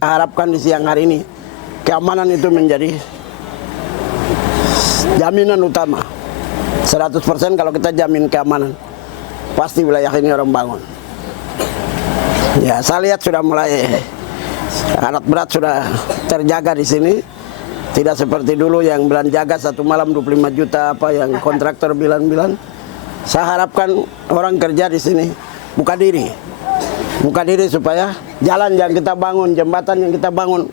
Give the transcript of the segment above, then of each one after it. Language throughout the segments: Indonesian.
harapkan di siang hari ini keamanan itu menjadi jaminan utama. 100% kalau kita jamin keamanan, pasti wilayah ini orang bangun. Ya, saya lihat sudah mulai alat berat sudah terjaga di sini. Tidak seperti dulu yang bilang jaga satu malam 25 juta apa yang kontraktor bilang. Saya harapkan orang kerja di sini buka diri supaya jalan yang kita bangun, jembatan yang kita bangun,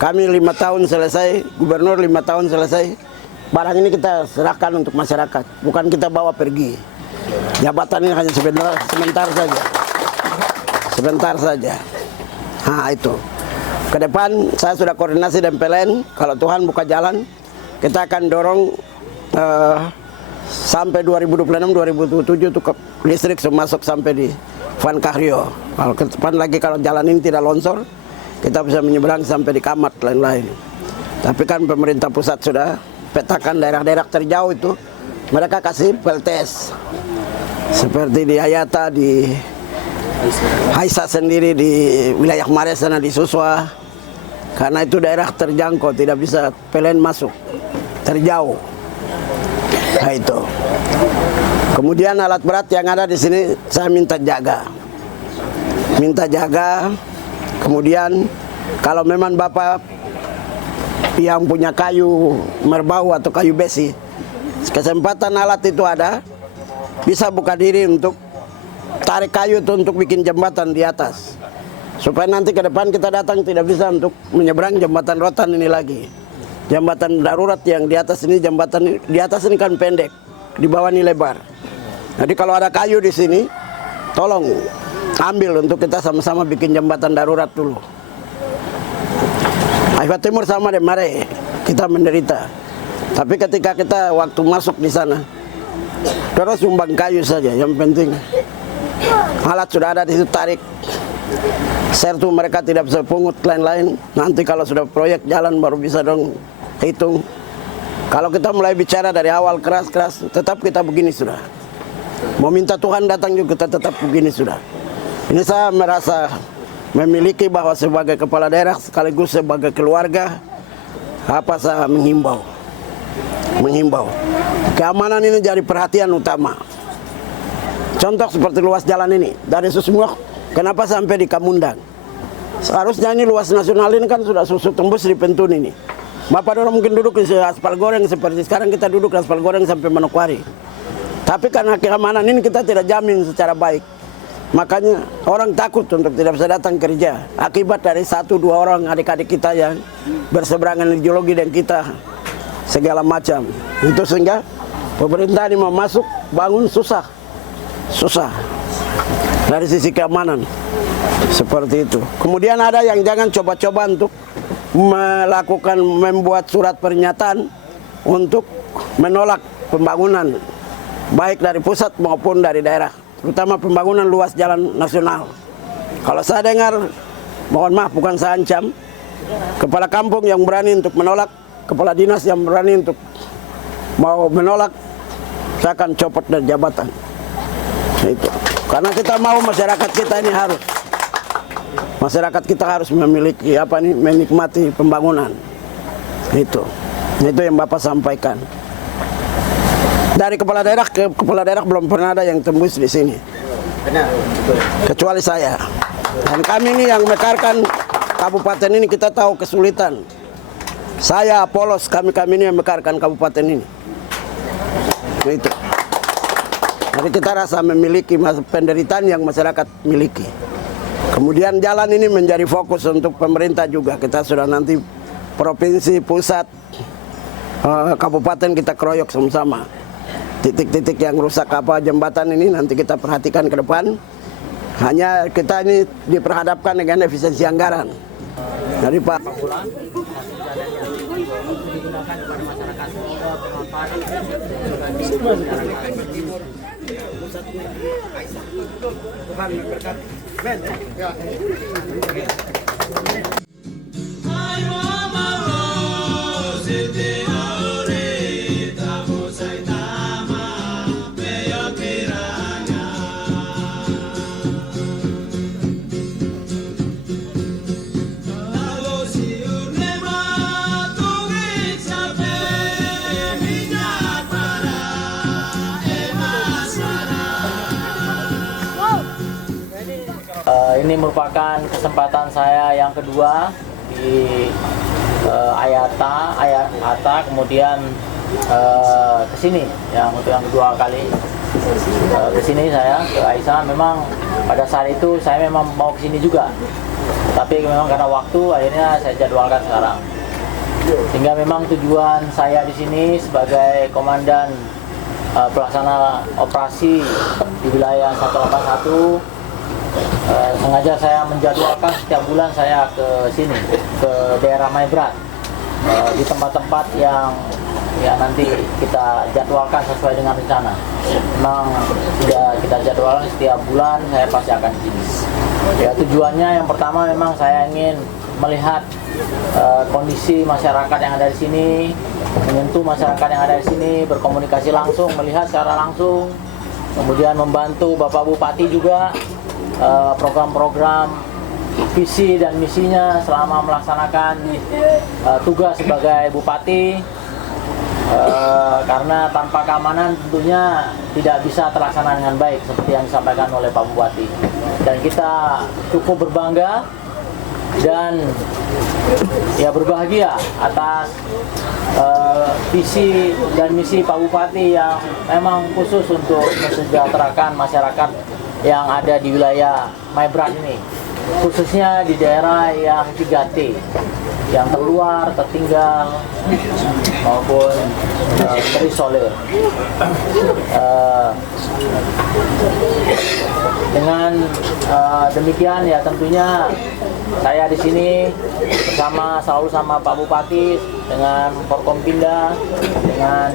kami 5 tahun selesai, gubernur 5 tahun selesai, barang ini kita serahkan untuk masyarakat, bukan kita bawa pergi. Jabatan ini hanya sebentar saja. Nah itu, ke depan saya sudah koordinasi dengan PLN, kalau Tuhan buka jalan, kita akan dorong sampai 2026-2027 itu listrik masuk sampai di Van Kahrio. Kalau ke depan lagi kalau jalan ini tidak longsor, kita bisa menyeberang sampai di Kamat lain-lain. Tapi kan pemerintah pusat sudah petakan daerah-daerah terjauh itu, mereka kasih PLTS. Seperti di Ayata, di Haisa sendiri, di wilayah Mares sana di Suswa. Karena itu daerah terjangkau, tidak bisa PLN masuk, terjauh. Nah itu. Kemudian alat berat yang ada di sini saya minta jaga. Kemudian kalau memang Bapak yang punya kayu merbau atau kayu besi, kesempatan alat itu ada, bisa buka diri untuk tarik kayu itu untuk bikin jembatan di atas. Supaya nanti ke depan kita datang tidak bisa untuk menyeberang jembatan rotan ini lagi. Jembatan darurat yang di atas ini, jembatan di atas ini kan pendek, di bawah ini lebar. Jadi kalau ada kayu di sini, tolong ambil untuk kita sama-sama bikin jembatan darurat dulu. Aifa Timur sama deh, mare kita menderita. Tapi ketika kita waktu masuk di sana, terus sumbang kayu saja. Yang penting alat sudah ada di situ, tarik. Sertu mereka tidak bisa pungut lain-lain. Nanti kalau sudah proyek jalan baru bisa dong hitung. Kalau kita mulai bicara dari awal keras-keras, tetap kita begini sudah. Mau minta Tuhan datang juga kita tetap begini sudah. Ini saya merasa memiliki bahwa sebagai kepala daerah sekaligus sebagai keluarga, apa saya menghimbau. Keamanan ini jadi perhatian utama. Contoh seperti luas jalan ini, dari Susmuak, kenapa sampai di Kamundang? Seharusnya ini luas nasional ini kan sudah susut tembus di Pentun ini. Bapak orang mungkin duduk di aspal goreng seperti sekarang kita duduk di aspal goreng sampai Manokwari. Tapi karena keamanan ini kita tidak jamin secara baik. Makanya orang takut untuk tidak bisa datang kerja. Akibat dari 1-2 orang adik-adik kita yang berseberangan ideologi dan kita segala macam. Itu sehingga pemerintah ini mau masuk bangun susah. Dari sisi keamanan. Seperti itu. Kemudian ada yang jangan coba-coba untuk membuat surat pernyataan untuk menolak pembangunan baik dari pusat maupun dari daerah, terutama pembangunan luas jalan nasional. Kalau saya dengar, mohon maaf bukan saya ancam, kepala kampung yang berani untuk menolak, kepala dinas yang berani untuk mau menolak, saya akan copot dari jabatan. Itu. Karena kita mau masyarakat kita ini harus memiliki menikmati pembangunan. Itu yang Bapak sampaikan. Dari kepala daerah ke kepala daerah belum pernah ada yang tembus di sini. Kecuali saya. Dan kami ini yang mekarkan kabupaten ini, kita tahu kesulitan. Saya polos, kami ini yang mekarkan kabupaten ini. Itu. Jadi kita rasa memiliki penderitaan yang masyarakat miliki. Kemudian jalan ini menjadi fokus untuk pemerintah juga. Kita sudah nanti provinsi, pusat, kabupaten kita keroyok sama-sama. Titik-titik yang rusak apa jembatan ini nanti kita perhatikan ke depan. Hanya kita ini diperhadapkan dengan efisiensi anggaran. Jadi Pak Ini merupakan kesempatan saya yang kedua di Ayata, kemudian ke sini yang untuk yang kedua kali ke sini saya ke Aisyah. Memang pada saat itu saya memang mau ke sini juga, tapi memang karena waktu akhirnya saya jadwalkan sekarang. Sehingga memang tujuan saya di sini sebagai komandan pelaksana operasi di wilayah 181, sengaja saya menjadwalkan setiap bulan saya ke sini, ke daerah Maibrat, di tempat-tempat yang nanti kita jadwalkan sesuai dengan rencana. Memang sudah kita jadwalkan setiap bulan saya pasti akan di sini. Ya, tujuannya yang pertama memang saya ingin melihat kondisi masyarakat yang ada di sini, menyentuh masyarakat yang ada di sini, berkomunikasi langsung, melihat secara langsung, kemudian membantu Bapak Bupati juga program-program visi dan misinya selama melaksanakan tugas sebagai Bupati, karena tanpa keamanan tentunya tidak bisa terlaksana dengan baik seperti yang disampaikan oleh Pak Bupati. Dan kita cukup berbangga dan ya berbahagia atas visi dan misi Pak Bupati yang memang khusus untuk mensejahterakan masyarakat yang ada di wilayah Maibrat ini, khususnya di daerah yang 3T, yang terluar, tertinggal, maupun terisolir. Dengan demikian ya tentunya saya di sini selalu sama Pak Bupati, dengan Forkompinda, dengan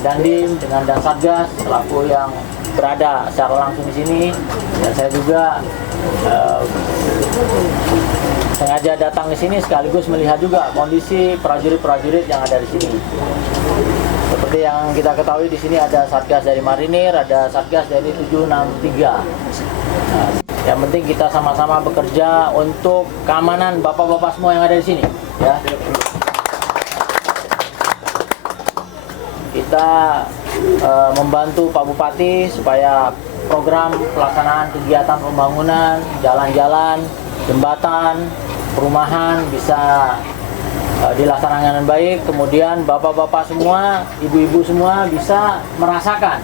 Dandim, dengan Dansatgas selaku yang berada secara langsung di sini, dan saya juga sengaja datang ke sini sekaligus melihat juga kondisi prajurit-prajurit yang ada di sini. Seperti yang kita ketahui di sini ada Satgas dari Marinir, ada Satgas dari 763. Yang penting kita sama-sama bekerja untuk keamanan bapak-bapak semua yang ada di sini, ya. Kita membantu Pak Bupati supaya program pelaksanaan kegiatan pembangunan, jalan-jalan, jembatan, perumahan bisa dilaksanakan dengan baik. Kemudian bapak-bapak semua, ibu-ibu semua bisa merasakan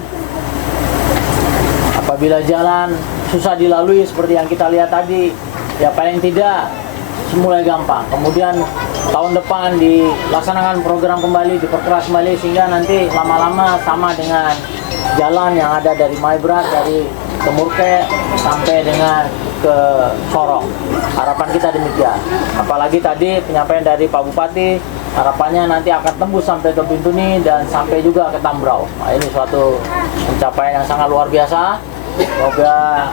apabila jalan susah dilalui seperti yang kita lihat tadi, ya paling tidak mulai gampang. Kemudian tahun depan dilaksanakan program kembali, diperkeras kembali, sehingga nanti lama-lama sama dengan jalan yang ada dari Maibrat, dari Temurke sampai dengan ke Sorong. Harapan kita demikian. Apalagi tadi penyampaian dari Pak Bupati, harapannya nanti akan tembus sampai ke Bintuni dan sampai juga ke Tambrau. Nah, ini suatu pencapaian yang sangat luar biasa. Semoga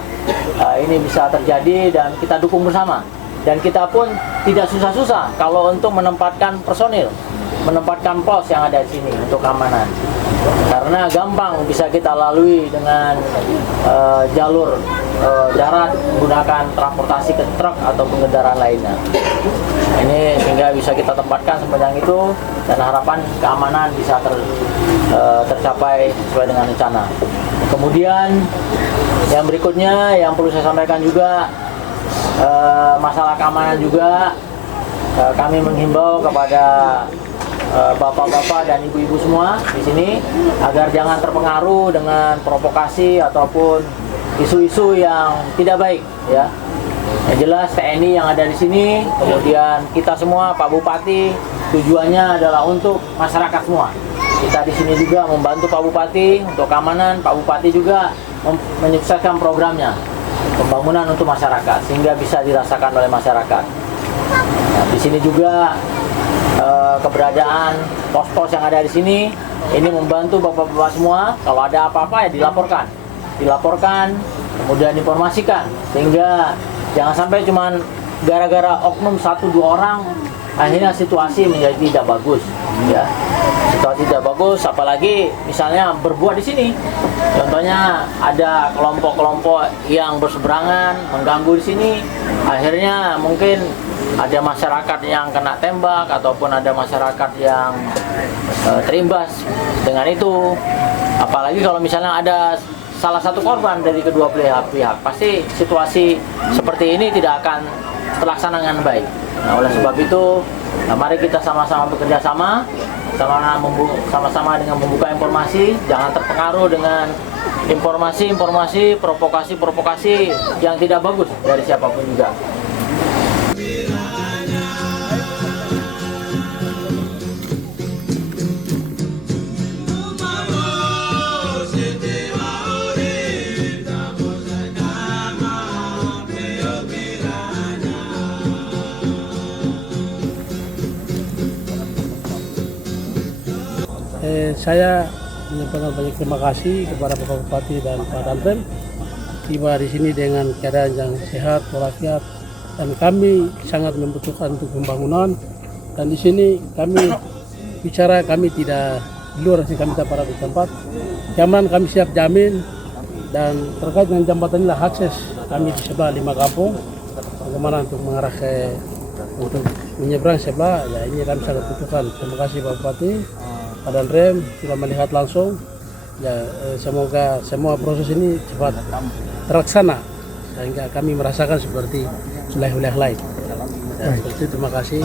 ini bisa terjadi dan kita dukung bersama. Dan kita pun tidak susah-susah kalau untuk menempatkan personil, menempatkan pos yang ada di sini untuk keamanan. Karena gampang bisa kita lalui dengan jalur darat menggunakan transportasi ke truk atau kendaraan lainnya. Ini sehingga bisa kita tempatkan sepanjang itu, dan harapan keamanan bisa tercapai sesuai dengan rencana. Kemudian yang berikutnya yang perlu saya sampaikan juga, masalah keamanan juga, kami menghimbau kepada bapak-bapak dan ibu-ibu semua di sini agar jangan terpengaruh dengan provokasi ataupun isu-isu yang tidak baik, ya. Yang jelas TNI yang ada di sini, kemudian kita semua, Pak Bupati, tujuannya adalah untuk masyarakat semua. Kita di sini juga membantu Pak Bupati untuk keamanan. Pak Bupati juga menyukseskan programnya pembangunan untuk masyarakat sehingga bisa dirasakan oleh masyarakat. Nah, di sini juga keberadaan pos-pos yang ada di sini ini membantu bapak-bapak semua. Kalau ada apa-apa ya dilaporkan, kemudian informasikan, sehingga jangan sampai cuman gara-gara oknum 1-2 orang akhirnya situasi menjadi tidak bagus, ya. Situasi tidak bagus, apalagi misalnya berbuat di sini. Contohnya ada kelompok-kelompok yang berseberangan mengganggu di sini, akhirnya mungkin ada masyarakat yang kena tembak ataupun ada masyarakat yang terimbas dengan itu. Apalagi kalau misalnya ada salah satu korban dari kedua pihak. Pasti situasi seperti ini tidak akan terlaksana dengan baik. Nah, oleh sebab itu, mari kita sama-sama bekerja sama dengan membuka informasi, jangan terpengaruh dengan informasi, provokasi yang tidak bagus dari siapapun juga. Saya menyampaikan banyak terima kasih kepada Bapak Bupati dan Pak Danrem tiba di sini dengan keadaan yang sehat walafiat, dan kami sangat membutuhkan untuk pembangunan. Dan di sini kami bicara, kami tidak di luar sini, kami tak pada di tempat. Jaminan kami siap jamin, dan terkait dengan jembatan inilah akses kami di sebelah 5 kampung. Bagaimana untuk mengarah untuk menyeberang sebelah, ya ini kami sangat butuhkan. Terima kasih Pak Bupati, Pak Danrem sudah melihat langsung. Ya, semoga semua proses ini cepat terlaksana sehingga kami merasakan seperti wilayah-wilayah lain. Ya, seperti itu, terima kasih.